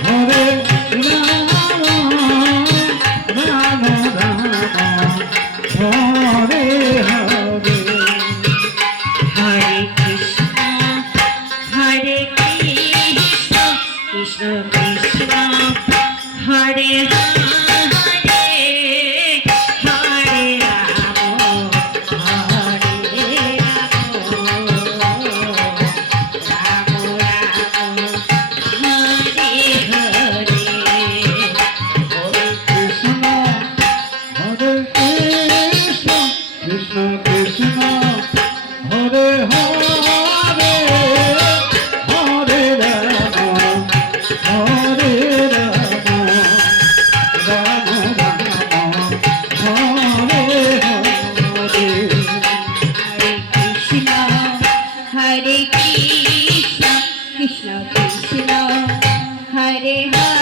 Hare Ram Ram Ram Hare Hare Hare Krishna Hare Krishna Krishna Krishna Hare Hare Hare Ram Hare Ram Ram Ram Hare Hare Hare Krishna Hare Krishna Krishna Krishna Hare Hare Hare Ram Hare Ram Ram Ram Hare Hare Hare Krishna Hare Krishna Krishna Krishna Hare Hare